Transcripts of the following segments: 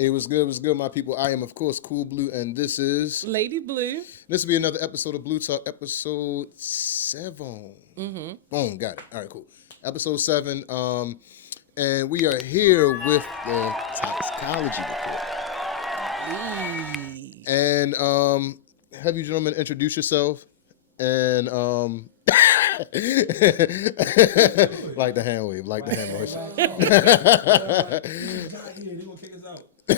Hey, what's good? What's good, my people? I am, of course, Cool Blue, and this is Lady Blue. This will be another episode of Blu Talk, episode 7. Boom, got it. All right, cool. Episode 7. And we are here with the Toxicology Report. And have you gentlemen introduce yourself and like the hand wave, like the hand motion. They gonna kick us out. They'll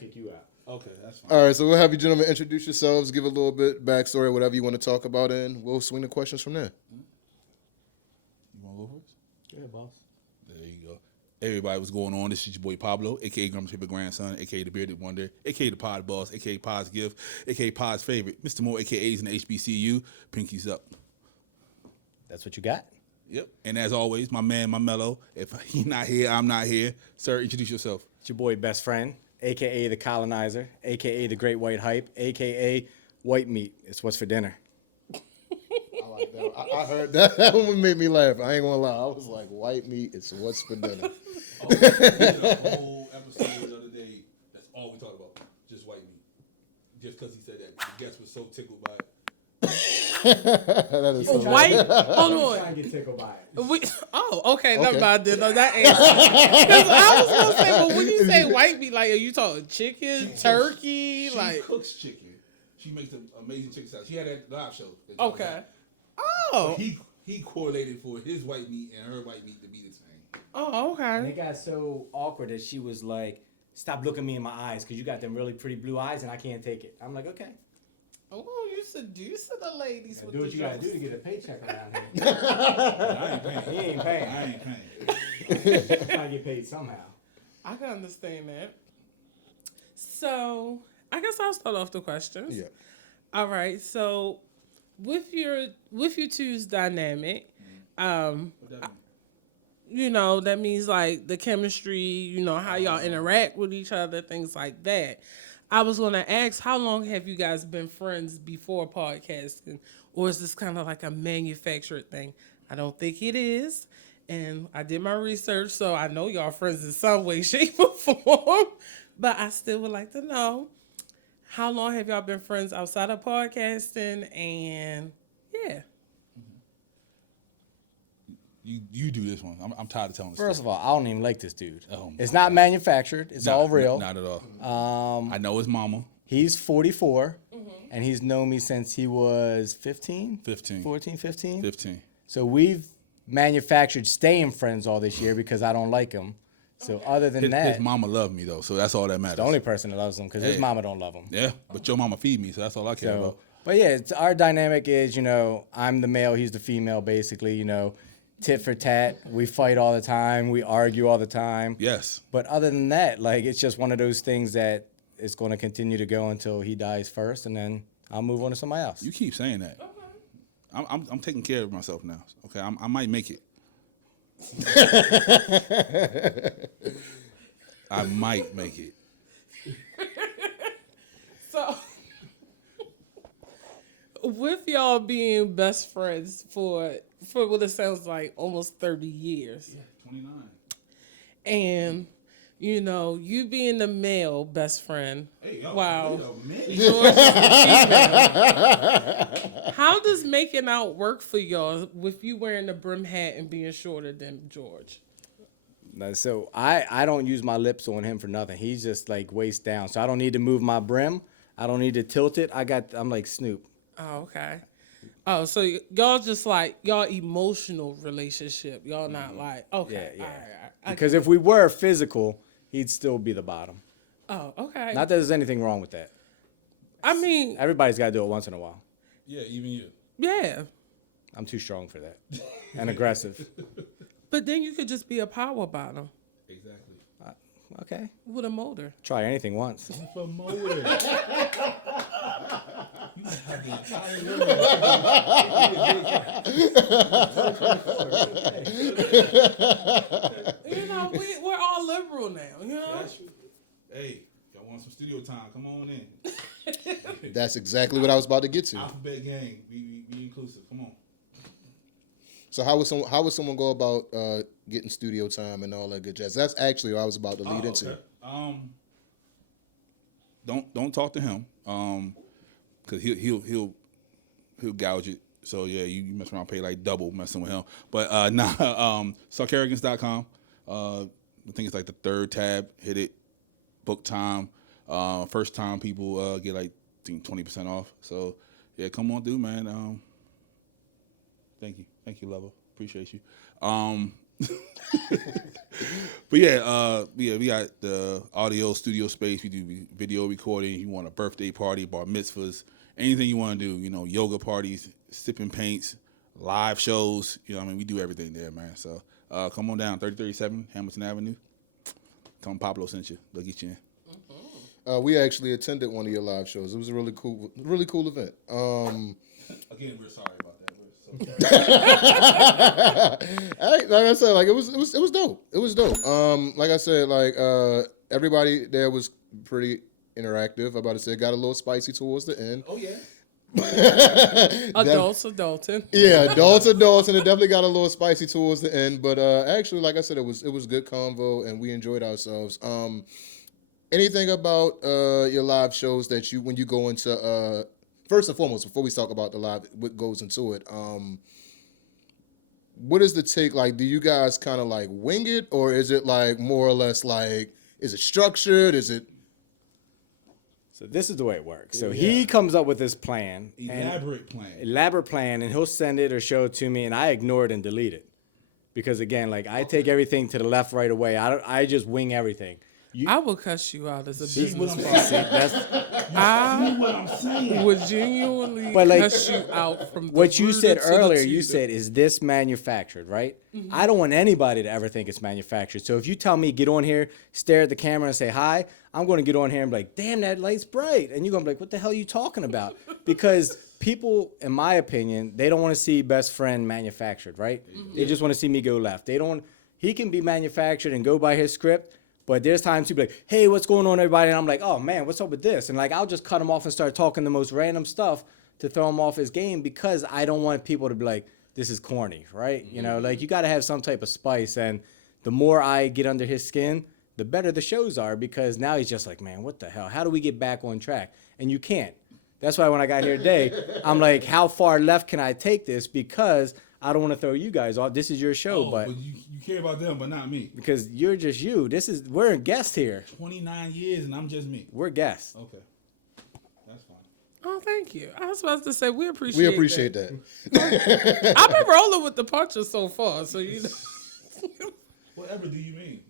kick you out. Okay, that's fine. All right, so we'll have you gentlemen introduce yourselves, give a little bit backstory, whatever you want to talk about, and we'll swing the questions from there. You wanna go first? Yeah, boss. There you go. Hey, everybody, what's going on? This is your boy Pablo, aka Grum's Paper Grandson, aka the Bearded Wonder, aka the Pod Boss, aka Pod's Gift, aka Pod's Favorite, Mr. Moore, AKA's in the HBCU. Pinkies up. That's what you got? Yep. And as always, my man, my mellow. If he's not here, I'm not here. Sir, introduce yourself. It's your boy Best Friend, a.k.a. the Colonizer, a.k.a. the Great White Hype, a.k.a. White Meat. It's what's for dinner. I like that. I heard that. That one made me laugh. I ain't gonna lie. I was like, white meat, it's what's for dinner. We did a whole episode the other day. That's all we talked about. Just white meat. Just because he said that. The guest was so tickled by it. That is so White? Hold on. Trying to get tickled by it. Okay, never Okay. mind. I didn't know that answer. Because I was going to say, but when you say white meat, like, are you talking chicken, turkey? She Like, cooks chicken. She makes an amazing chicken salad. She had that live show. okay. Oh. He correlated for his white meat and her white meat to be the same. Oh, And it okay. got so awkward that she was like, stop looking me in my eyes because you got them really pretty blue eyes and I can't take it. I'm like, okay. Oh, you seducing the ladies Gotta with do the what you got to do jokes. to get a paycheck around here. I ain't paying. He ain't paying. I ain't paying. Trying to get paid somehow. I can understand that. So, I guess I'll start off the questions. Yeah. All right. So, with your two's dynamic, What that mean? you know, that means like the chemistry, you know, how y'all interact with each other, things like that. I was going to ask, how long have you guys been friends before podcasting? Or is this kind of like a manufactured thing? I don't think it is. And I did my research, so I know y'all friends in some way, shape, or form. But I still would like to know, how long have y'all been friends outside of podcasting? And yeah. You do this one. I'm tired of telling this First of all, I don't even like this dude. Oh, my It's not manufactured. It's all real. Not at all. I know his mama. He's 44, and he's known me since he was 15? 15. 14, 15? 15. So we've manufactured staying friends all this year because I don't like him. So other than that, His mama loved me, though, so that's all that matters. the only person that loves him because his Hey. mama don't love him. Yeah, but your mama feed me, so that's all I care So, about. but yeah, our dynamic is, you know, I'm the male, he's the female, basically, you know, tit for tat. We fight all the time. We argue all the time. Yes. But other than that, like, it's just one of those things that it's going to continue to go until he dies first, and then I'll move on to somebody else. You keep saying that. I'm taking care of myself now. Okay, I might make it. I might make it. So, with y'all being best friends for what it sounds like almost 30 years, 29. and you know, you being the male best friend, wow. Man. George is the female. How does making out work for y'all with you wearing the brim hat and being shorter than George? So I don't use my lips on him for nothing. He's just like waist down. So I don't need to move my brim. I don't need to tilt it. I'm like Snoop. Oh, okay. Oh, so y'all just like y'all emotional relationship. Y'all not like okay. Yeah, yeah. All right. Because if we were physical, he'd still be the bottom. Oh, okay. Not that there's anything wrong with that. I mean, Everybody's got to do it once in a while. Yeah, even you. yeah. I'm too strong for that. And aggressive. But then you could just be a power bottom Exactly. Okay. with a motor. Try anything once. Promoter. You know, we're all liberal now. You know. Hey, y'all want some studio time? Come on in. That's exactly what I was about to get to. Alphabet gang. Be inclusive. Come on. So how would someone go about getting studio time and all that good jazz? That's actually what I was about to lead into. Okay. don't talk to him, because he'll gouge it. So yeah, you mess around, pay like double messing with him. But sarcarrogance.com. I think it's like the third tab. Hit it. Book time. First time people get like I think 20% off. So yeah, come on through, man. Thank you, lover. Appreciate you. But yeah, we got the audio studio space. We do video recording. You want a birthday party, bar mitzvahs, anything you want to do. You know, yoga parties, sipping paints, live shows. You know, what I mean, we do everything there, man. So come on down, 3037 Hamilton Avenue. Tell them Pablo sent you. They'll get you in. We actually attended one of your live shows. It was a really cool event. Again, we're sorry about that. We're so sorry. Like I said, like it was dope. It was dope. Like I said, like everybody there was pretty interactive. I'm about to say, it got a little spicy towards the end. Oh yeah. Adulting. Yeah, adults, and it definitely got a little spicy towards the end. But actually, like I said, it was good convo, and we enjoyed ourselves. Anything about your live shows that when you go into first and foremost, before we talk about the live, what goes into it, what is the take? Like, do you guys kind of like wing it, or is it like more or less like, is it structured? Is it? So this is the way it works. So he comes up with this plan. Elaborate plan, and he'll send it or show it to me, and I ignore it and delete it. Because again, like I take everything to the left right away. I just wing everything. I will cuss you out as a See what business I'm partner. saying? I what I'm saying. would genuinely But, like, cuss you out from the What you rooter said to the earlier, you tutor. said, is this manufactured, right? I don't want anybody to ever think it's manufactured. So if you tell me, get on here, stare at the camera and say hi, I'm going to get on here and be like, damn, that light's bright. And you're going to be like, what the hell are you talking about? Because people, in my opinion, they don't want to see Best Friend manufactured, right? They just want to see me go left. He can be manufactured and go by his script. But there's times he'll be like, hey, what's going on, everybody? And I'm like, oh, man, what's up with this? And, like, I'll just cut him off and start talking the most random stuff to throw him off his game because I don't want people to be like, this is corny, right? You know, like, you got to have some type of spice. And the more I get under his skin, the better the shows are because now he's just like, man, what the hell? How do we get back on track? And you can't. That's why when I got here today, I'm like, how far left can I take this? Because I don't want to throw you guys off. This is your show, but you care about them, but not me. because you're just you. We're a guest here. 29 years and I'm just me. We're guests. Okay, that's fine. Oh, thank you. I was about to say we appreciate. We appreciate that. I've been rolling with the punches so far, so you know. Whatever do you mean?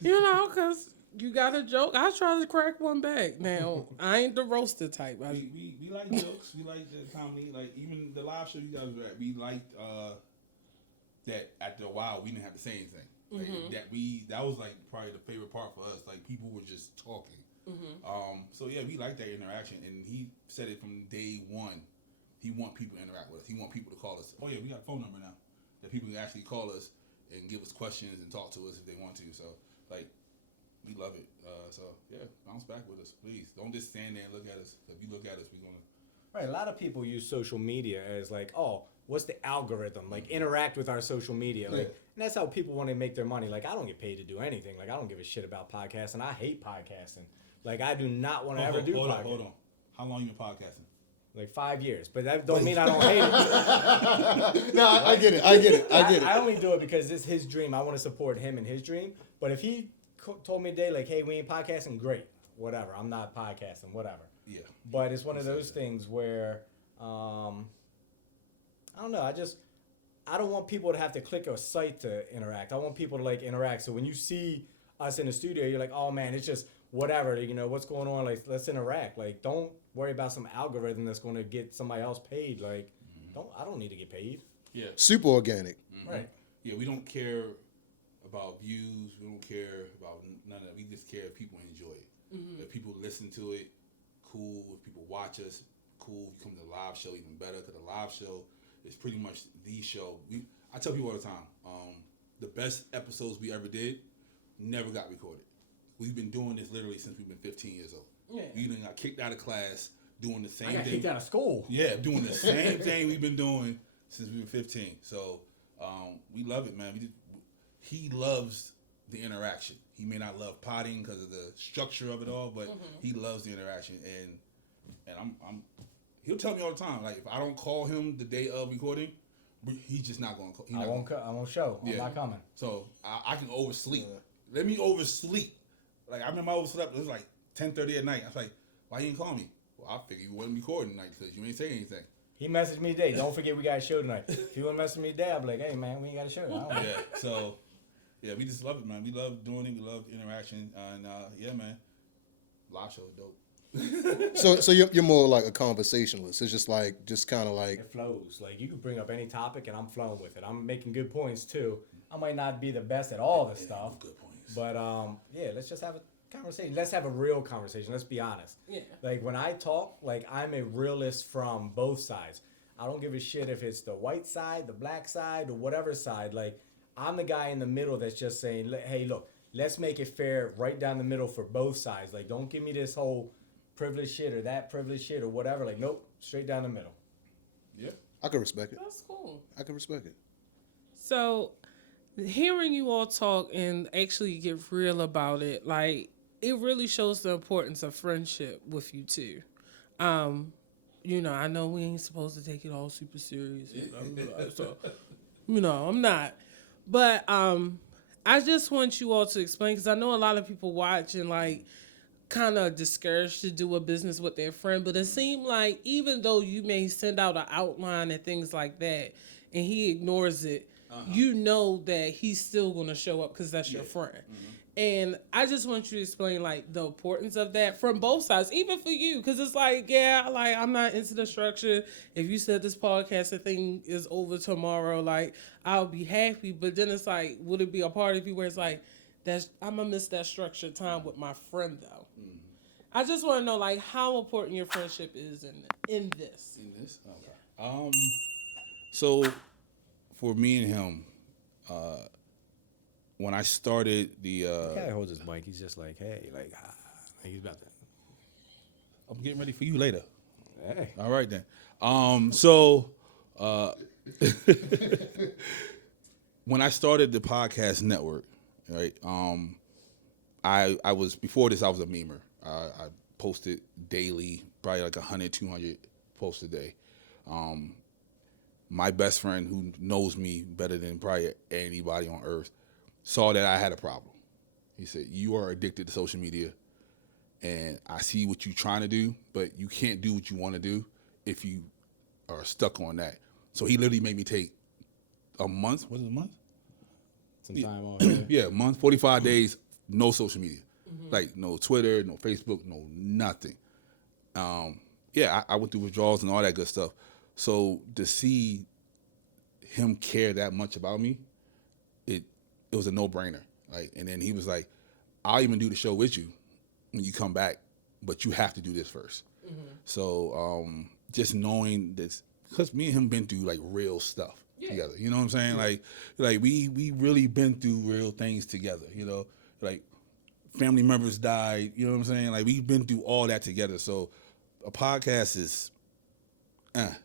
You know, because you got a joke. I try to crack one back. Now, I ain't the roaster type. We like jokes. We like the comedy. Like even the live show you guys were at, we liked that after a while we didn't have to say anything. Like, that was like probably the favorite part for us. Like people were just talking. So yeah, we like that interaction. And he said it from day one. He want people to interact with us. He want people to call us. Oh yeah, we got a phone number now. That people can actually call us and give us questions and talk to us if they want to. So like. We love it. So, yeah, bounce back with us, please. Don't just stand there and look at us. If you look at us, we're going to... Right, a lot of people use social media as like, oh, what's the algorithm? Like, interact with our social media. Like, and that's how people want to make their money. Like, I don't get paid to do anything. Like, I don't give a shit about podcasting. I hate podcasting. Like, I do not want to ever do podcasting. Hold on. How long you been podcasting? Like 5 years. But that don't mean I don't hate it. No, I get it. I only do it because it's his dream. I want to support him in his dream. But if he told me today, like, hey, we ain't podcasting, great. Whatever. I'm not podcasting, whatever. Yeah. But it's one of those things where, I don't know. I don't want people to have to click a site to interact. I want people to, like, interact. So when you see us in the studio, you're like, oh, man, it's just whatever. You know, what's going on? Like, let's interact. Like, don't worry about some algorithm that's going to get somebody else paid. Like, I don't need to get paid. Yeah. Super organic. Right. Yeah, we don't care about views. We don't care about none of that. We just care if people enjoy it. If people listen to it, cool. If people watch us, cool. If you come to the live show, even better. Because the live show is pretty much the show. I tell people all the time, the best episodes we ever did never got recorded. We've been doing this literally since we've been 15 years old. Yeah. We even got kicked out of class doing the same thing. I got kicked out of school. Yeah, doing the same thing we've been doing since we were 15. So we love it, man. He loves the interaction. He may not love potting because of the structure of it all, but he loves the interaction. And I'm he'll tell me all the time, like, if I don't call him the day of recording, he's just not going to call. I won't show. I'm not coming. So I can oversleep. Let me oversleep. Like, I remember I overslept. It was like 10:30 at night. I was like, why you didn't call me? Well, I figured you wasn't recording tonight because you ain't say anything. He messaged me today. Don't forget we got a show tonight. If he wouldn't message me today, I'd be like, hey, man, we ain't got a show. I don't know. Yeah, so, yeah, we just love it, man. We love doing it. We love interaction. And, yeah, man, live show is dope. So you're more like a conversationalist. It's just kind of like It flows. Like, you can bring up any topic, and I'm flowing with it. I'm making good points, too. I might not be the best at all this stuff. Good points. But, yeah, let's just have a conversation. Let's have a real conversation. Let's be honest. Yeah. Like, when I talk, like, I'm a realist from both sides. I don't give a shit if it's the white side, the black side, or whatever side. Like, I'm the guy in the middle that's just saying, hey, look, let's make it fair right down the middle for both sides. Like, don't give me this whole privilege shit or that privilege shit or whatever. Like, nope, straight down the middle. Yeah. I can respect it. That's cool. I can respect it. So, hearing you all talk and actually get real about it, like, it really shows the importance of friendship with you two. You know, I know we ain't supposed to take it all super serious. So, you know, I'm not. But I just want you all to explain, because I know a lot of people watch and, like, kind of discouraged to do a business with their friend. But it seemed like even though you may send out an outline and things like that, and he ignores it, you know that he's still going to show up because that's your friend. And I just want you to explain, like, the importance of that from both sides, even for you, because it's like, yeah, like, I'm not into the structure. If you said this podcast thing is over tomorrow, like, I'll be happy. But then it's like, would it be a part of you where it's like, I'm going to miss that structured time with my friend, though? I just want to know, like, how important your friendship is in this. In this? Okay. So, for me and him, when I started the... The guy holds his mic. He's just like, hey, like he's about to... I'm getting ready for you later. Hey. All right, then. When I started the podcast network, right, I was, before this, I was a memer. I posted daily, probably like 100, 200 posts a day. My best friend, who knows me better than probably anybody on earth, saw that I had a problem. He said, you are addicted to social media, and I see what you're trying to do, but you can't do what you want to do if you are stuck on that. So he literally made me take a month. Was it a month? Some time off. Yeah, a month, 45 days, no social media. Like, no Twitter, no Facebook, no nothing. Yeah, I went through withdrawals and all that good stuff. So to see him care that much about me, it was a no-brainer. Like, and then he was like, I'll even do the show with you when you come back, but you have to do this first. So just knowing this, because me and him been through, like, real stuff together. You know what I'm saying? Like we really been through real things together, you know? Like, family members died, you know what I'm saying? Like, we've been through all that together. So a podcast is,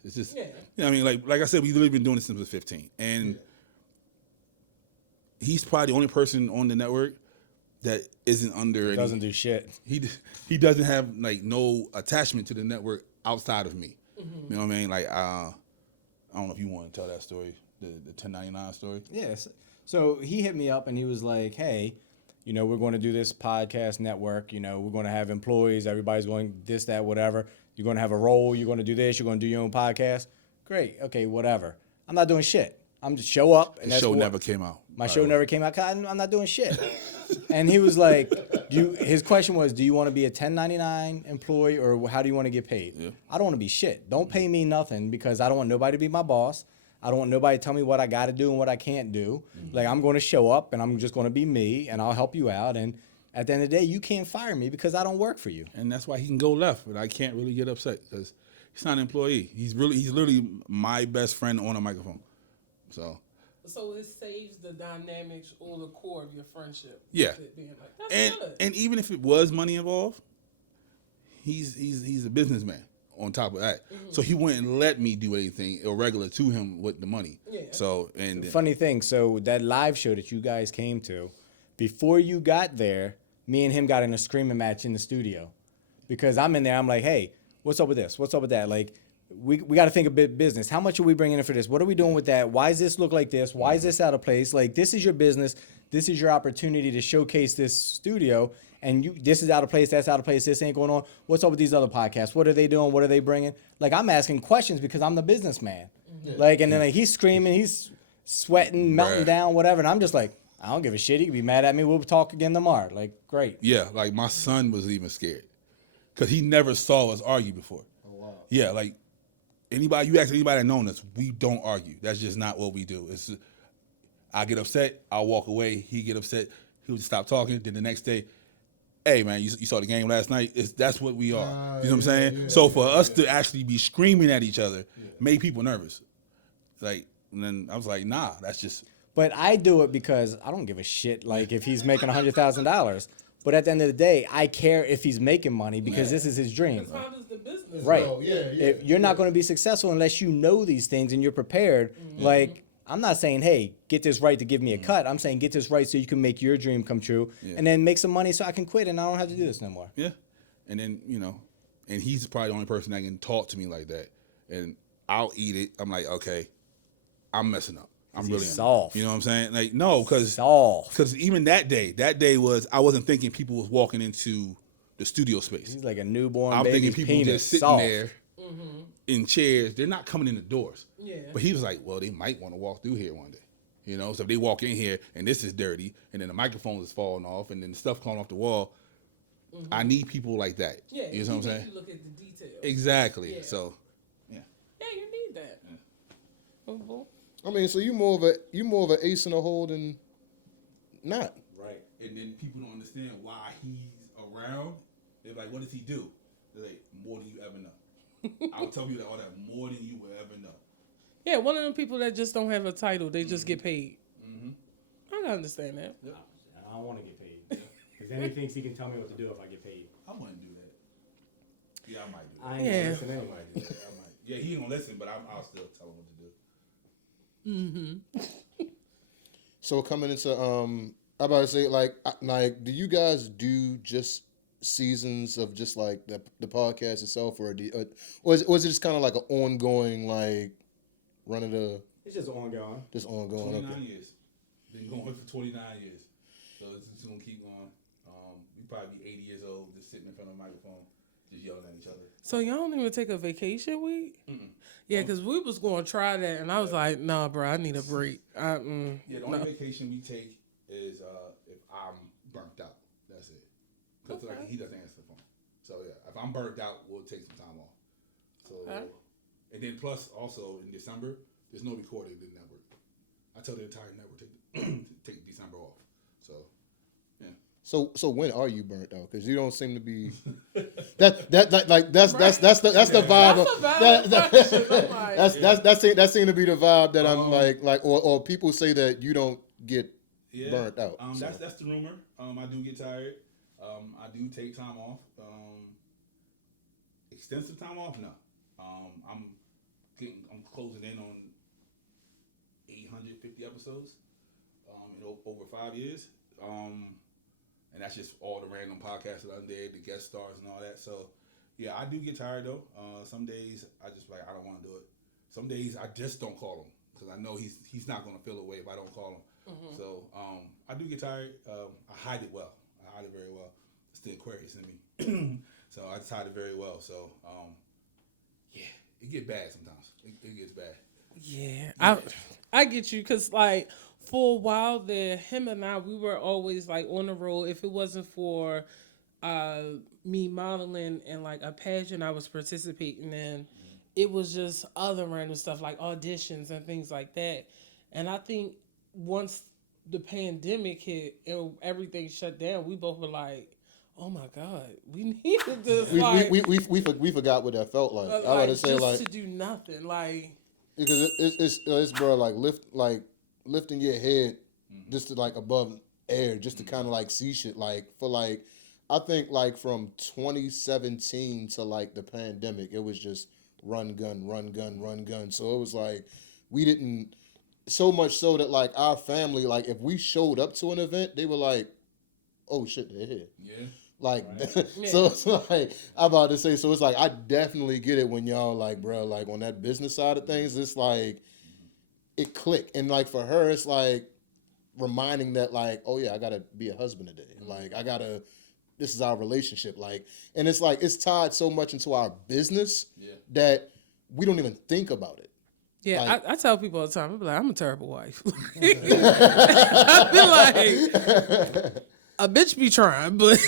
it's just, you know what I mean? Like I said, we've literally been doing this since we were 15. And he's probably the only person on the network that isn't under Doesn't do shit. He doesn't have, like, no attachment to the network outside of me. You know what I mean? Like, I don't know if you want to tell that story, the 1099 story. Yes. So he hit me up and he was like, hey, you know, we're going to do this podcast network. You know, we're going to have employees. Everybody's going this, that, whatever. You're going to have a role. You're going to do this. You're going to do your own podcast. Great. Okay, whatever. I'm not doing shit. I'm just show up. And The show never came out. My show never came out 'cause I'm not doing shit. And he was like, his question was, do you want to be a 1099 employee or how do you want to get paid? Yeah. I don't want to be shit. Don't pay me nothing because I don't want nobody to be my boss. I don't want nobody to tell me what I got to do and what I can't do. Like, I'm going to show up and I'm just going to be me and I'll help you out. And at the end of the day, you can't fire me because I don't work for you. And that's why he can go left, but I can't really get upset because he's not an employee. He's literally my best friend on a microphone. So it saves the dynamics or the core of your friendship. Yeah. It being like, that's good. And even if it was money involved, he's a businessman on top of that. So he wouldn't let me do anything irregular to him with the money. Yeah. So, and Funny thing, so that live show that you guys came to, before you got there, me and him got in a screaming match in the studio. Because I'm in there, I'm like, hey, what's up with this? What's up with that? Like, we got to think a bit business. How much are we bringing in for this? What are we doing with that? Why does this look like this? Why is this out of place? Like, this is your business. This is your opportunity to showcase this studio. And this is out of place. That's out of place. This ain't going on. What's up with these other podcasts? What are they doing? What are they bringing? Like, I'm asking questions because I'm the businessman. Like, and then like, he's screaming, he's sweating, melting down, whatever. And I'm just like, I don't give a shit. He can be mad at me. We'll talk again tomorrow. Like, great. Yeah, like my son was even scared because he never saw us argue before. Oh, wow. Yeah, like anybody, you ask anybody that known us, we don't argue. That's just not what we do. It's I get upset, I'll walk away. He get upset, he would stop talking. Then the next day, hey man, you saw the game last night. That's what we are. You know what I'm saying? Yeah, so for us to actually be screaming at each other made people nervous. Like, and then I was like, nah, that's just. But I do it because I don't give a shit. Like if he's making $100,000. But at the end of the day, I care if he's making money because this is his dream. As long as the business. Right. Oh, If you're not going to be successful unless you know these things and you're prepared. Like, I'm not saying, hey, get this right to give me a cut. I'm saying get this right so you can make your dream come true and then make some money so I can quit and I don't have to do this no more. Yeah. And then, and he's probably the only person that can talk to me like that. And I'll eat it. I'm like, okay, I'm messing up. I'm really soft. You know what I'm saying? Like, no, because even that day was, I wasn't thinking people was walking into the studio space. He's like a newborn I'm baby's thinking people penis, just sitting soft. there in chairs. They're not coming in the doors. Yeah. But he was like, well, they might want to walk through here one day. So if they walk in here and this is dirty and then the microphones is falling off and then the stuff coming off the wall, I need people like that. Yeah. You know what I'm saying? You look at the details. Exactly. Yeah. So, yeah. Yeah, you need that. Mhm. I mean, so you more of an ace in the hole than not. Right. And then people don't understand why he's around. They're like, what does he do? They're like, more than you ever know. I'll tell you that all that more than you will ever know. Yeah, one of them people that just don't have a title, they just get paid. I can understand that. I don't want to get paid. Because then he thinks he can tell me what to do if I get paid. I wouldn't do that. Yeah, I might do that. I ain't gonna listen anyway. I might. Yeah, he ain't gonna listen, but I'll still tell him what to do. So coming into I about to say like do you guys do just seasons of just like the podcast itself, or is it just kind of like an ongoing like run of the? It's just ongoing. Just ongoing. 29 years. Been going for 29 years. So it's gonna keep going. We probably be 80 years old, just sitting in front of a microphone, just yelling at each other. So y'all don't even take a vacation week? Yeah, because we was going to try that, and I was like, nah, bro, I need a break. Yeah, the only vacation we take is if I'm burnt out. That's it. Because like he doesn't answer the phone. So yeah, if I'm burnt out, we'll take some time off. So and then plus also in December, there's no recording in the network. I tell the entire network take December off. So yeah. So when are you burnt out? Because you don't seem to be. That's the vibe. That seemed to be the vibe that I'm like or people say that you don't get burnt out. That's the rumor. I do get tired. I do take time off. Extensive time off, no. I'm closing in on 850 episodes in over 5 years. And that's just all the random podcasts that I did, the guest stars and all that. So, yeah, I do get tired, though. Some days I just I don't want to do it. Some days I just don't call him because I know he's not going to feel away if I don't call him. So, I do get tired. I hide it well. I hide it very well. It's the Aquarius in me. So, I just hide it very well. So, yeah, it gets bad sometimes. It gets bad. Yeah, I get you because like for a while there, him and I, we were always like on the road. If it wasn't for me modeling and like a pageant I was participating in, it was just other random stuff like auditions and things like that. And I think once the pandemic hit and everything shut down, we both were like, oh my God, we needed this. We forgot what that felt like. I would say just to do nothing, like because it's bro like lifting your head just to like above air, just to kind of like see shit like for like I think like from 2017 to like the pandemic, it was just run gun. So it was like we didn't so much so that like our family like if we showed up to an event, they were like, oh shit, they're here. Yeah. Like, so it's like, I'm about to say, so it's like, I definitely get it when y'all like, bro, like on that business side of things, it's like, it click. And like for her, it's like reminding that like, oh yeah, I gotta be a husband today. Like this is our relationship. Like, and it's like, it's tied so much into our business that we don't even think about it. Yeah, Like, I tell people all the time, I be like, I'm a terrible wife. I be like, a bitch be trying, but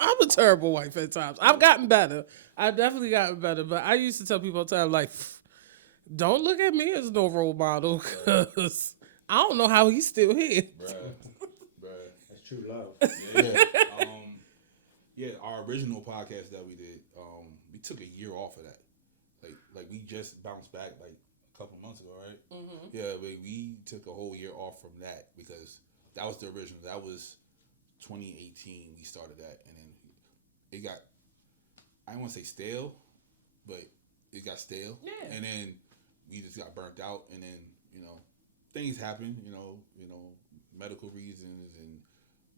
I'm a terrible wife at times. I've gotten better. I've definitely gotten better, but I used to tell people all the time, like, don't look at me as no role model, because I don't know how he's still here. Bruh. That's true love. Yeah, our original podcast that we did, we took a year off of that. Like we just bounced back like a couple months ago, right? Mm-hmm. Yeah, we took a whole year off from that because that was the original. That was 2018. We started that, and then it got, I don't want to say stale, but it got stale. Yeah. And then we just got burnt out, and then things happen. Medical reasons and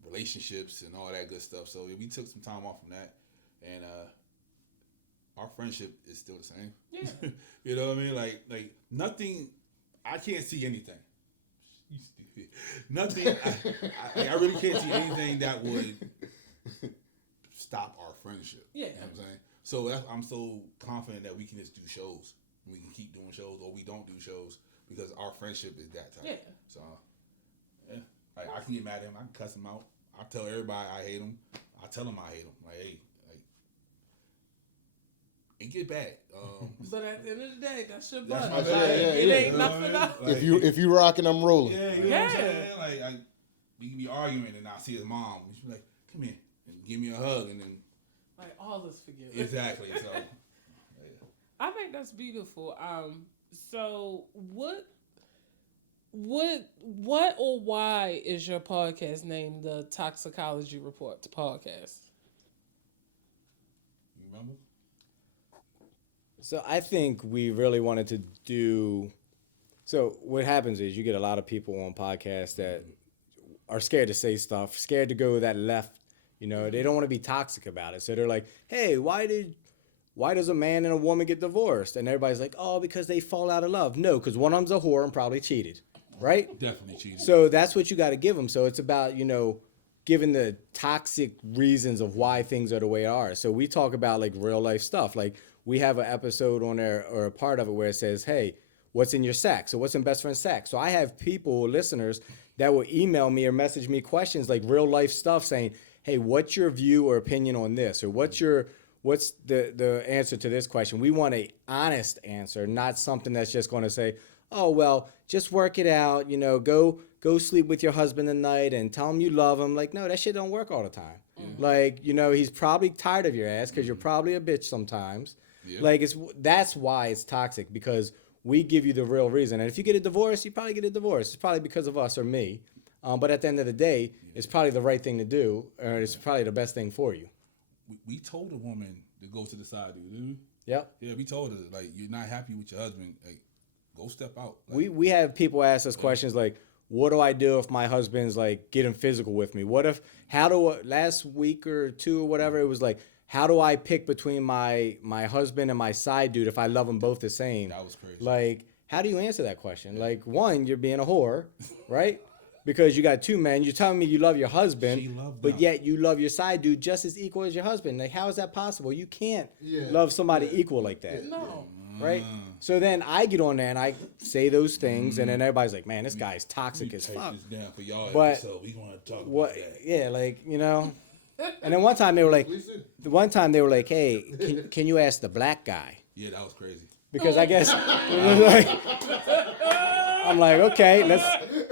relationships and all that good stuff. So we took some time off from that, and our friendship is still the same. Yeah. You know what I mean? Like nothing. I can't see anything. Nothing. I really can't see anything that would stop our friendship. Yeah. You know what I'm saying? So I'm so confident that we can just do shows. We can keep doing shows, or we don't do shows because our friendship is that type. Yeah. So, yeah. Like I can get mad at him. I can cuss him out. I tell everybody I hate him. I tell him I hate him. Like, hey, it get bad. But at the end of the day, that's your That's butt. my bad. It ain't nothing else. Like, if you rocking, I'm rolling. Yeah, you know what I'm saying? Like we can be arguing, and I see his mom. She's like, "Come here," and give me a hug, and then like all is forgiven. Exactly. So, I think that's beautiful. So what or why is your podcast named the Toxicology Report podcast? You remember? So I think we really wanted to do. So what happens is you get a lot of people on podcasts that are scared to say stuff, scared to go that left. They don't want to be toxic about it. So they're like, "Hey, why does a man and a woman get divorced?" And everybody's like, "Oh, because they fall out of love." No, because one of them's a whore and probably cheated, right? Definitely cheated. So that's what you got to give them. So it's about giving the toxic reasons of why things are the way they are. So we talk about like real life stuff. Like we have an episode on there or a part of it where it says, "Hey, what's in your sack?" So what's in best friend's sack? So I have people, listeners, that will email me or message me questions like real life stuff saying, "Hey, what's your view or opinion on this?" Or what's the answer to this question? We want a honest answer, not something that's just going to say, "Oh, well, just work it out, go sleep with your husband tonight and tell him you love him." Like, no, that shit don't work all the time. Mm-hmm. Like, he's probably tired of your ass because you're probably a bitch sometimes. Yeah. Like, that's why it's toxic, because we give you the real reason. And if you get a divorce, you probably get a divorce. It's probably because of us or me. But at the end of the day, it's probably the right thing to do, or it's probably the best thing for you. We told a woman to go to the side, dude. Didn't we? Yep. Yeah, we told her, like, you're not happy with your husband, like, go step out. Like, we have people ask us questions like, what do I do if my husband's like getting physical with me? Last week or two or whatever, it was like, how do I pick between my husband and my side dude if I love them both the same? That was crazy. Like, how do you answer that question? Like, one, you're being a whore, right? Because you got two men. You're telling me you love your husband, but yet you love your side dude just as equal as your husband. Like, how is that possible? You can't love somebody equal like that. No. Right? So then I get on there and I say those things, and then everybody's like, "Man, this guy's toxic as fuck." This down for y'all but episode. We gonna talk about that. Yeah, like, And then one time they were like, "Hey, can you ask the black guy?" Yeah, that was crazy. Because I guess I'm like, okay,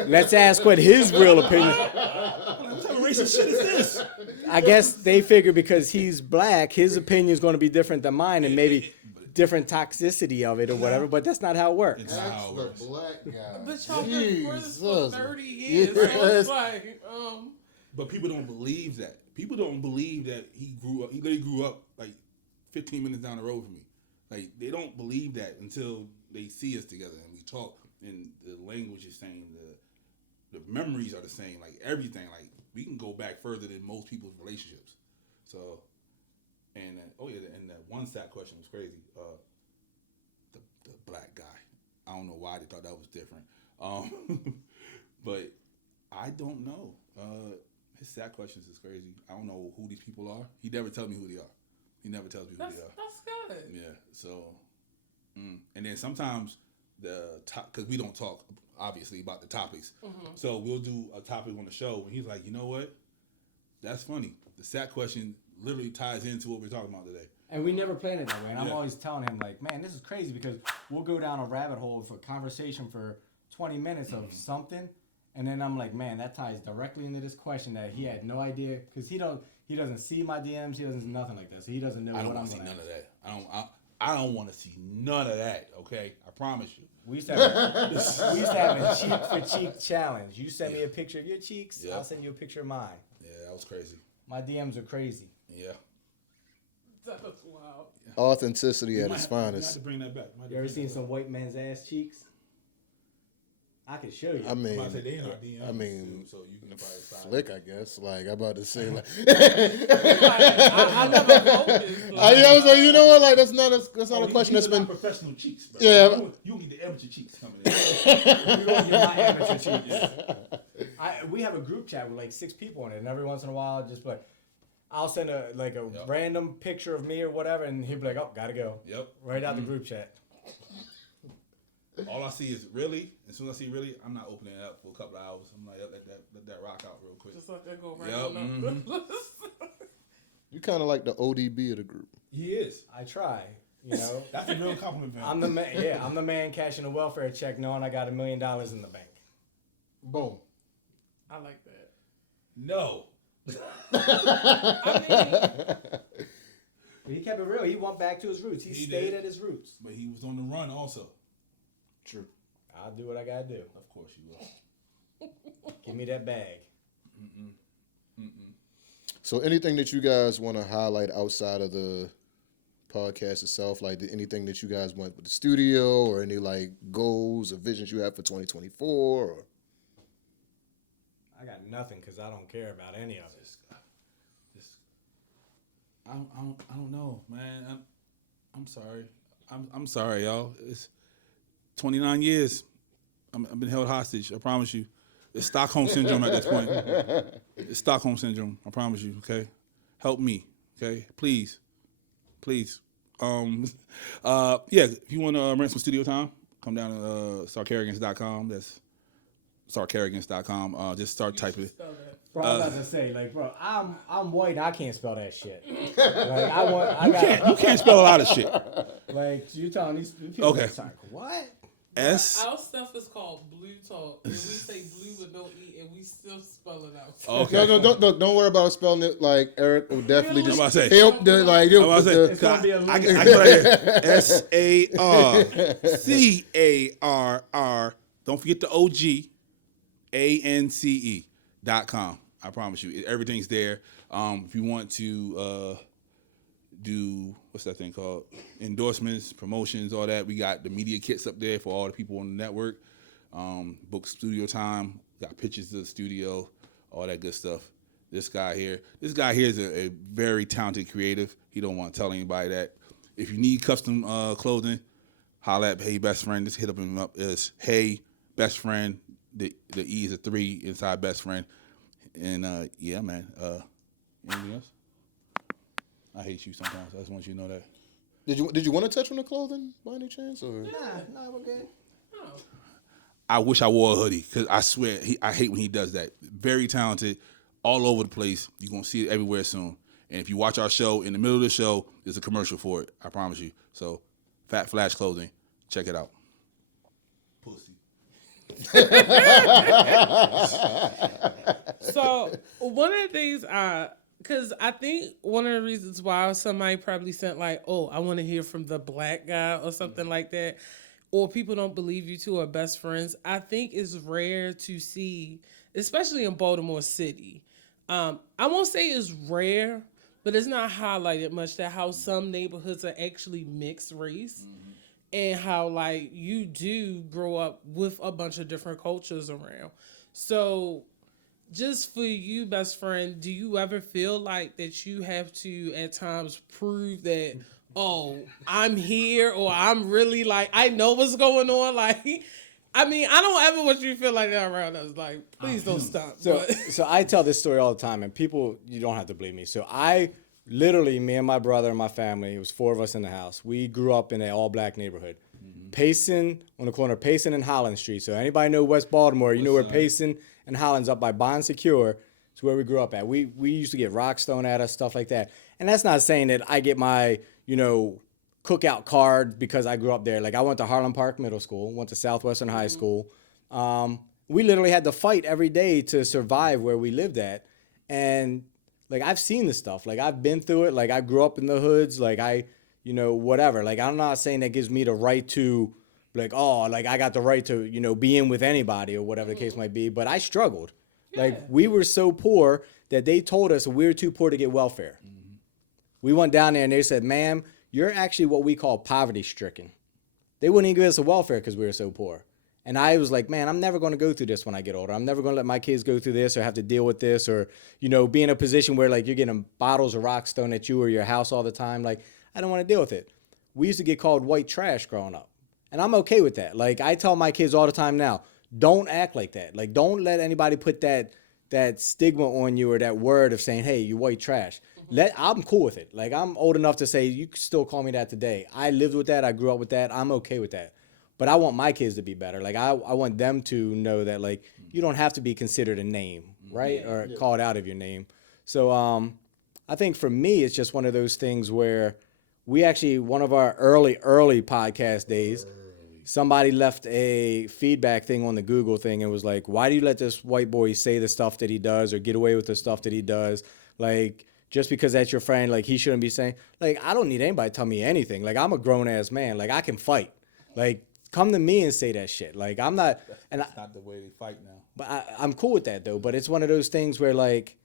let's ask what his real opinion. What type of racist shit is this? I guess they figure because he's black, his opinion is going to be different than mine, and maybe different toxicity of it or whatever. But that's not how it works. That's the black guy. But y'all been friends for 30 years. So it's like, But people don't believe that. People don't believe that he grew up. He literally grew up like 15 minutes down the road from me. Like, they don't believe that until they see us together and we talk, and the language is same, the memories are the same, like everything. Like, we can go back further than most people's relationships. So, and that one stat question was crazy. The black guy. I don't know why they thought that was different. But I don't know. His stat questions is crazy. I don't know who these people are. He never tells me who they are. He never tells me who they are. That's good. Yeah. So, and then sometimes because we don't talk obviously about the topics. So we'll do a topic on the show, and he's like, you know what? That's funny. The stat question literally ties into what we're talking about today. And we never planned it that way. And I'm always telling him, like, man, this is crazy because we'll go down a rabbit hole for conversation for 20 minutes of something. And then I'm like, man, that ties directly into this question that he had no idea. Because he doesn't see my DMs. He doesn't nothing like that. So he doesn't know what I'm going to see none of that. I don't want to see none of that, okay? I promise you. We used to have a cheek for cheek challenge. You send me a picture of your cheeks, I'll send you a picture of mine. Yeah, that was crazy. My DMs are crazy. Yeah. That was wild. Authenticity at its We have finest. to bring that back. You ever seen some white man's ass cheeks? I can show you. I mean, I'm about to say they in our DMs, I mean, so you can probably find flick, I guess. Like, I'm about to say, like, I never focused. I was like, you know what? Like, that's not a question that's these are been. not professional cheeks, bro. Yeah. You need the amateur cheeks coming in. You don't get my amateur cheeks. We have a group chat with like 6 people in it, and every once in a while, just like, I'll send a random picture of me or whatever, and he'll be like, "Oh, gotta go." Yep. Right out the group chat. All I see is really. As soon as I see really, I'm not opening it up for a couple of hours. I'm like, let that rock out real quick. Just let that go right Yep. on. You kind of like the ODB of the group. He is. I try. You know, That's a real compliment for him. I'm the man. Yeah, I'm the man cashing a welfare check, knowing I got $1 million in the bank. Boom. I like that. No. I But he kept it real. He went back to his roots. He stayed at his roots. But he was on the run also. True. I'll do what I gotta do. Of course you will. Give me that bag. So, anything that you guys want to highlight outside of the podcast itself, like anything that you guys want with the studio, or any like goals or visions you have for 2024, or I got nothing because I don't care about any of it. I don't know, man. I'm sorry. I'm sorry, y'all. It's 29 years. I've been held hostage. I promise you. It's Stockholm syndrome at this point. It's Stockholm syndrome. I promise you. Okay, help me. Okay, please. Yeah. If you want to rent some studio time, come down to sarcarrogance.com. That's sarcarrogance.com. Just start typing. Bro, I was about to say, like, bro, I'm white and I can't spell that shit. Like, You can't spell a lot of shit. Like, you telling these people, Okay. Sorry, what? Our stuff is called Blu Talk, and we say blue with no E, and we still spell it out. Okay. No, don't worry about spelling it. Like Eric will definitely Really? just I'm about to say. help. He'll I'm about put to say, the, It's gonna be a I link. got right here. SARCARR. Don't forget the OG. ANCE.com. I promise you, everything's there. If you want to do what's that thing called? Endorsements, promotions, all that. We got the media kits up there for all the people on the network. Book studio time. Got pictures of the studio, all that good stuff. This guy here is a very talented creative. He don't want to tell anybody that. If you need custom clothing, holla at Hey Best Friend. Just hit him up. It's Hey Best Friend. The E is a 3 inside Best Friend. And yeah, man. Anything else? I hate you sometimes. I just want you to know that. Did you want to touch on the clothing by any chance? Or? Nah, we're good. Oh. I wish I wore a hoodie because I swear I hate when he does that. Very talented, all over the place. You're gonna see it everywhere soon. And if you watch our show, in the middle of the show, there's a commercial for it. I promise you. So, Fat Flash Clothing, check it out. Pussy. So one of the things, because I think one of the reasons why somebody probably sent like, oh, I want to hear from the black guy or something like that, or people don't believe you two are best friends, I think it's rare to see, especially in Baltimore City. I won't say it's rare, but it's not highlighted much that how some neighborhoods are actually mixed race. And how, like, you do grow up with a bunch of different cultures around. So just for you, best friend, do you ever feel like that you have to at times prove that, oh, I'm here, or I'm really like, I know what's going on? Like, I mean, I don't ever want you to feel like that around us. Like, please don't stop. So, But so I tell this story all the time, and people, you don't have to believe me. So I literally, me and my brother and my family, it was 4 of us in the house. We grew up in an all-black neighborhood. Payson, on the corner of Payson and Holland Street. So anybody know West Baltimore, you know where Payson and Holland's up by Bond Secure. It's where we grew up at. We used to get rocks thrown at us, stuff like that. And that's not saying that I get my, cookout card because I grew up there. Like I went to Harlem Park Middle School, went to Southwestern High School. We literally had to fight every day to survive where we lived at. And like I've seen the stuff. Like I've been through it. Like I grew up in the hoods. Like whatever. Like I'm not saying that gives me the right to like, oh, like I got the right to, be in with anybody or whatever the case might be. But I struggled. Yeah. Like we were so poor that they told us we were too poor to get welfare. Mm-hmm. We went down there and they said, ma'am, you're actually what we call poverty stricken. They wouldn't even give us a welfare because we were so poor. And I was like, man, I'm never going to go through this when I get older. I'm never going to let my kids go through this or have to deal with this or, be in a position where like you're getting bottles of rocks thrown at you or your house all the time. Like, I don't want to deal with it. We used to get called white trash growing up. And I'm okay with that. Like, I tell my kids all the time now, don't act like that. Like, don't let anybody put that stigma on you or that word of saying, hey, you white trash. I'm cool with it. Like, I'm old enough to say, you can still call me that today. I lived with that. I grew up with that. I'm okay with that. But I want my kids to be better. Like, I want them to know that, like, you don't have to be considered a name, right? Yeah, or called out of your name. So I think for me, it's just one of those things where we actually, one of our early podcast days, somebody left a feedback thing on the Google thing and was like, why do you let this white boy say the stuff that he does or get away with the stuff that he does? Like, just because that's your friend, like, he shouldn't be saying, like, I don't need anybody to tell me anything. Like, I'm a grown-ass man. Like, I can fight. Like, come to me and say that shit. Like, I'm not. That's not the way they fight now. But I'm cool with that, though. But it's one of those things where, like,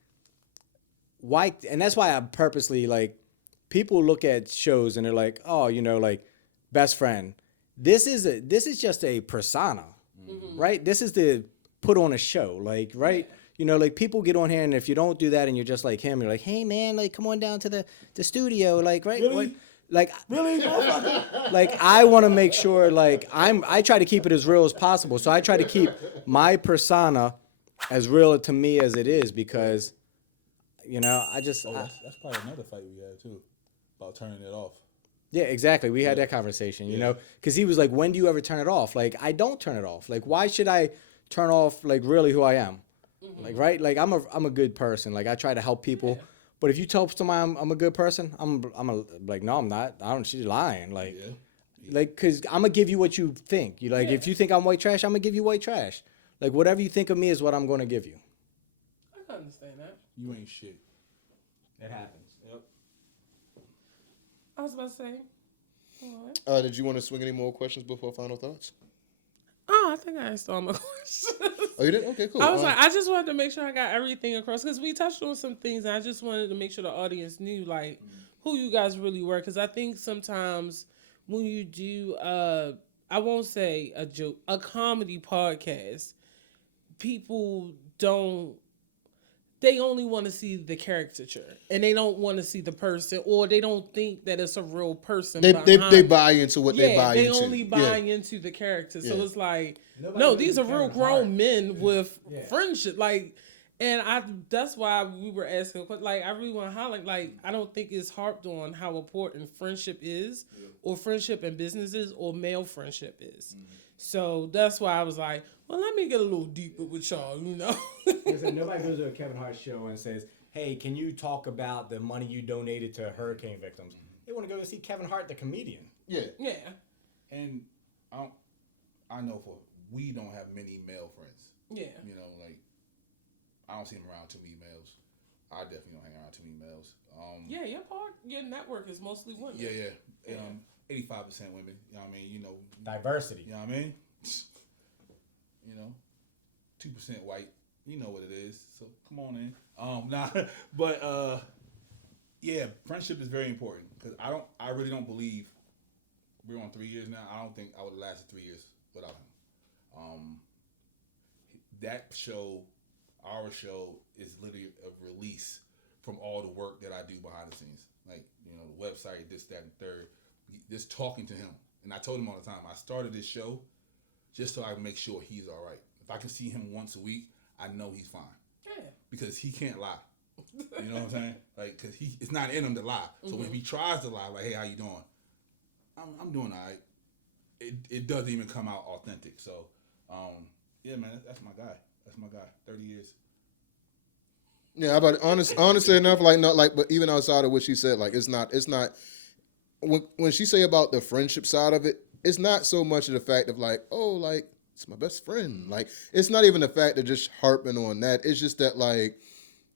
why? And that's why I purposely, like, people look at shows and they're like, oh, like, Best Friend. This is just a persona, right? This is to put on a show, like, right? Like, people get on here, and if you don't do that and you're just like him, you're like, hey, man, like, come on down to the studio, like, right? Really? Like, really, motherfucker? Like, I want to make sure, like, I try to keep it as real as possible. So I try to keep my persona as real to me as it is because, I just... That's probably another fight we had, too, about turning it off. Yeah, exactly. We had that conversation, because he was like, when do you ever turn it off? Like, I don't turn it off. Like, why should I turn off, like, really who I am? Mm-hmm. Like, right? Like, I'm a good person. Like, I try to help people. Yeah. But if you tell somebody I'm a good person, like, no, I'm not. She's lying. Like, like, because I'm going to give you what you think. If you think I'm white trash, I'm going to give you white trash. Like, whatever you think of me is what I'm going to give you. I can understand that. You ain't shit. It happens. Yep. I was about to say. All right. Did you want to swing any more questions before final thoughts? Oh, I think I asked all my questions. Oh, you did? Okay, cool. I was like, I just wanted to make sure I got everything across because we touched on some things, and I just wanted to make sure the audience knew, like, who you guys really were. Because I think sometimes when you do, I won't say a joke, a comedy podcast, people don't. They only want to see the caricature, and they don't want to see the person, or they don't think that it's a real person. They buy into what they buy into. They only buy into the character. So it's like, no, these are real grown men with friendship. Like, and that's why we were asking, like, I really want to highlight, like, I don't think it's harped on how important friendship is, or friendship in business is, or male friendship is. Mm-hmm. So that's why I was like, well, let me get a little deeper with y'all, Because nobody goes to a Kevin Hart show and says, hey, can you talk about the money you donated to hurricane victims? They want to go see Kevin Hart, the comedian. Yeah. Yeah. And I know we don't have many male friends. Yeah. Like, I don't see them around too many males. I definitely don't hang around too many males. Your network is mostly women. Yeah. 85% women. You know what I mean? Diversity. You know what I mean? 2% white. You know what it is. So come on in. But friendship is very important because I really don't believe we're on 3 years now. I don't think I would have lasted 3 years without him. That show, our show is literally a release from all the work that I do behind the scenes. Like, you know, the website, this, that, and third. Just talking to him. And I told him all the time, I started this show just so I can make sure he's all right. If I can see him once a week, I know he's fine. Yeah. Because he can't lie. You know what I'm saying? Like, because it's not in him to lie. So when he tries to lie, like, hey, how you doing? I'm doing all right. It doesn't even come out authentic. So, yeah, man, that's my guy. That's my guy. 30 years. Yeah, but honestly enough, like, not like, but even outside of what she said, like, it's not. When she say about the friendship side of it, it's not so much of the fact of like, oh, like, it's my best friend. Like, it's not even the fact of just harping on that. It's just that, like,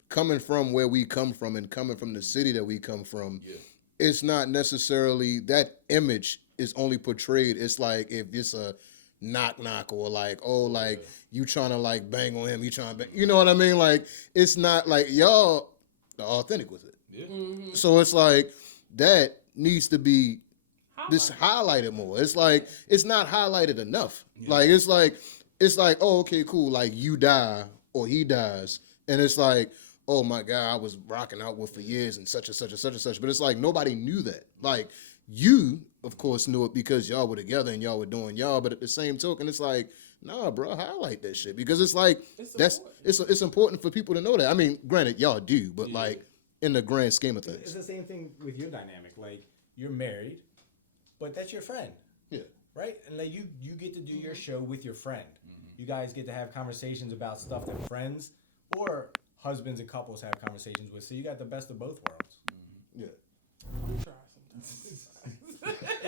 coming from where we come from and coming from the city that we come from, it's not necessarily that image is only portrayed. It's like if it's a knock or like, oh, like you trying to like bang on him, you trying to bang, you know what I mean? Like, it's not like y'all the authentic with it. Yeah. Mm-hmm. So it's like that needs to be highlighted more. It's like it's not highlighted enough. Yeah. Like it's like oh, okay, cool, like you die or he dies, and it's like, oh my God, I was rocking out with for years and such and such and such and such. But it's like nobody knew that. Like you, of course, knew it because y'all were together and y'all were doing y'all. But at the same token, it's like, nah, bro, highlight that shit because it's like it's important for people to know that. I mean, granted, y'all do, but like in the grand scheme of things, it's the same thing with your dynamic. Like you're married, but that's your friend. Yeah. Right, and like you get to do your show with your friend. Mm-hmm. You guys get to have conversations about stuff that friends or husbands and couples have conversations with, so you got the best of both worlds. Mm-hmm. Yeah. I'm try sometimes.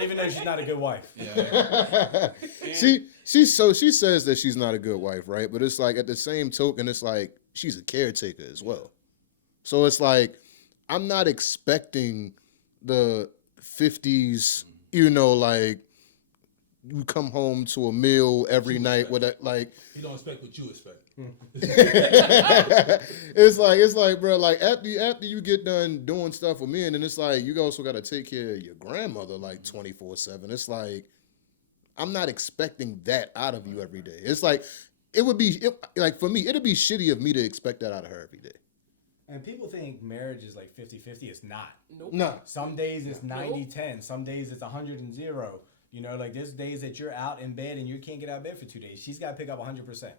Even though she's not a good wife. Yeah. she says that she's not a good wife, right? But it's like at the same token, it's like she's a caretaker as well. So it's like I'm not expecting the 50s, you know, like you come home to a meal every night with that, like you don't expect what you expect. it's like, bro, like after you get done doing stuff with me, and then it's like you also got to take care of your grandmother like 24/7. It's like I'm not expecting that out of you every day. It's like like for me, it'd be shitty of me to expect that out of her every day. And people think marriage is like 50-50. It's not. Nope. No. Some days it's 90-10. Some days it's 100-0. You know, like there's days that you're out in bed and you can't get out of bed for 2 days. She's got to pick up 100%.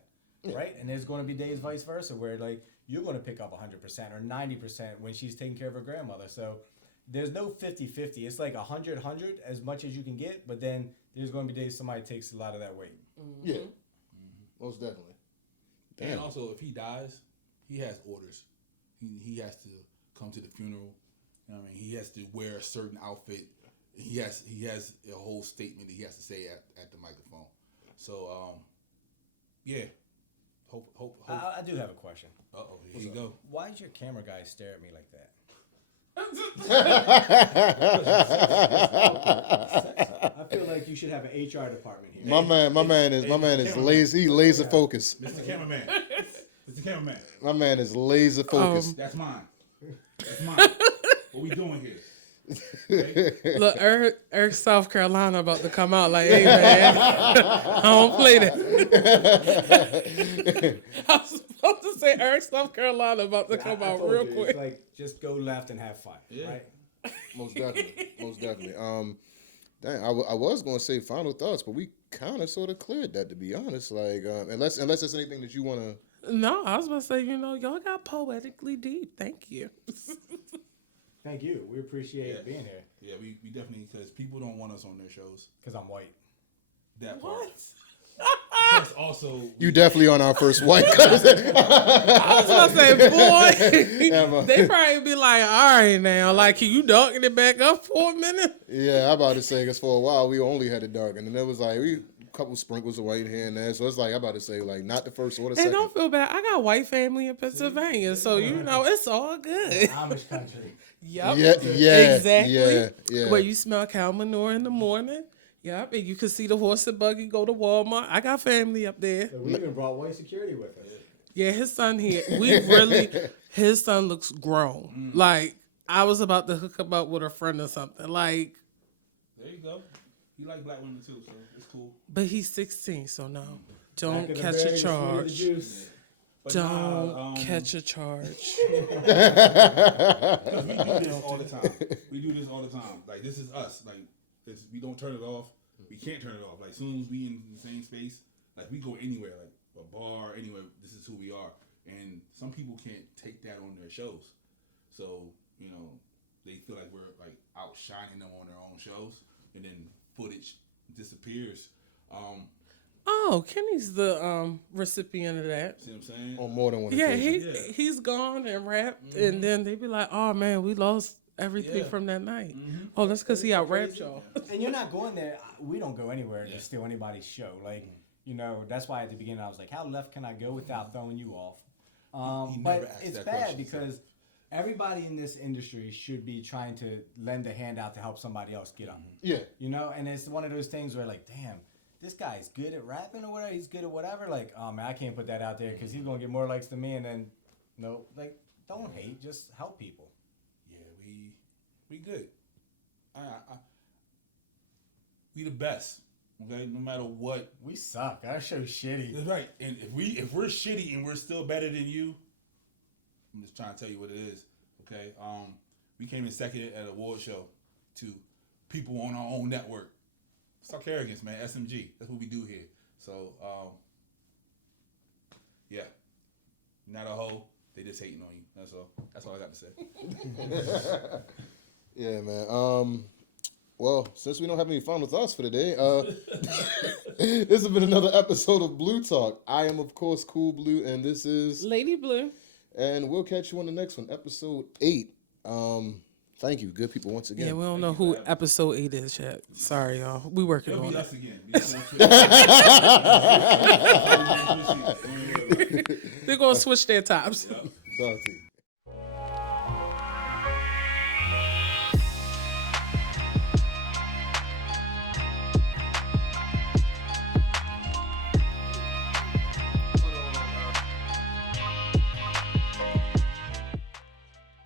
Right? And there's going to be days vice versa where like you're going to pick up 100% or 90% when she's taking care of her grandmother. So there's no 50-50. It's like 100-100 as much as you can get, but then there's going to be days somebody takes a lot of that weight. Mm-hmm. Yeah. Mm-hmm. Most definitely. Damn. And also, if he dies, he has orders. He has to come to the funeral. You know what I mean? He has to wear a certain outfit. He has a whole statement that he has to say at the microphone. So, yeah. Hope. I do have a question. Uh-oh, here you go. Why did your camera guy stare at me like that? I feel like you should have an HR department here. My man is lazy. He laser focused. Mr. Cameraman. Mr. Cameraman. My man is laser focused. That's mine. That's mine. What we doing here? Look, Eric, South Carolina about to come out like, hey man, I don't play that. I was supposed to say Eric, South Carolina about to come out real quick. It's like just go left and have fun, right? Most definitely. Dang, I was gonna say final thoughts, but we kind of sort of cleared that, to be honest. Like, unless there's anything that you wanna. No, I was about to say, y'all got poetically deep. Thank you. Thank you. We appreciate being here. Yeah, we definitely, because people don't want us on their shows. Because I'm white. That part. What? Plus also, you definitely on our first white. I was about to say, boy, they probably be like, all right now, like, can you darken it back up for a minute? Yeah, I'm about to say, because for a while we only had it darkened, and it was like a couple sprinkles of white here and there. So it's like, I'm about to say, like, not the first or the second. And don't feel bad. I got white family in Pennsylvania, so it's all good. Amish country. Yep. Yeah. Exactly. Yeah. Where you smell cow manure in the morning. Yep. And you can see the horse and buggy go to Walmart. I got family up there. So we even brought white security with us. Yeah, his son here. His son looks grown. Like, I was about to hook him up with a friend or something. Like. There you go. He like black women too, so it's cool. But he's 16, so no. Don't catch a charge. But Don't catch a charge. Because we do this all the time. We do this all the time. Like, this is us. Like, we don't turn it off. We can't turn it off. Like, as soon as we in the same space, like, we go anywhere, like a bar, anywhere. This is who we are. And some people can't take that on their shows. So, you know, they feel like we're, like, outshining them on their own shows. And then footage disappears. Oh, Kenny's the recipient of that. See what I'm saying? On more than one Yeah, occasion. he's gone and rapped, and then they be like, "Oh man, we lost everything from that night." Oh, that's because he out rapped y'all. And you're not going there. We don't go anywhere to steal anybody's show. Like, you know, that's why at the beginning I was like, how left can I go without throwing you off? He But never asked it's that bad question, because everybody in this industry should be trying to lend a hand out to help somebody else get up. Yeah. You know, and it's one of those things where, like, damn, this guy's good at rapping or whatever. He's good at whatever. Like, oh man, I can't put that out there because he's gonna get more likes than me. And then, no, like, don't hate, just help people. Yeah, we good. We the best. Okay, no matter what. We suck. Our show's shitty. That's right. And if we're shitty and we're still better than you, I'm just trying to tell you what it is. Okay. We came in second at an award show to people on our own network. Suck arrogance, man. SMG. That's what we do here. So, yeah. Not a hoe. They just hating on you. That's all. That's all I got to say. Yeah, man. Well, since we don't have any fun with us for today, this has been another episode of Blu Talk. I am, of course, Cool Blue, and this is Lady Blue. And we'll catch you on the next one, episode 8. Thank you, good people, once again. Yeah, we don't know who episode 8 is yet. Sorry, y'all. We working It'll on be it. us again. They're gonna switch their tops. Salty.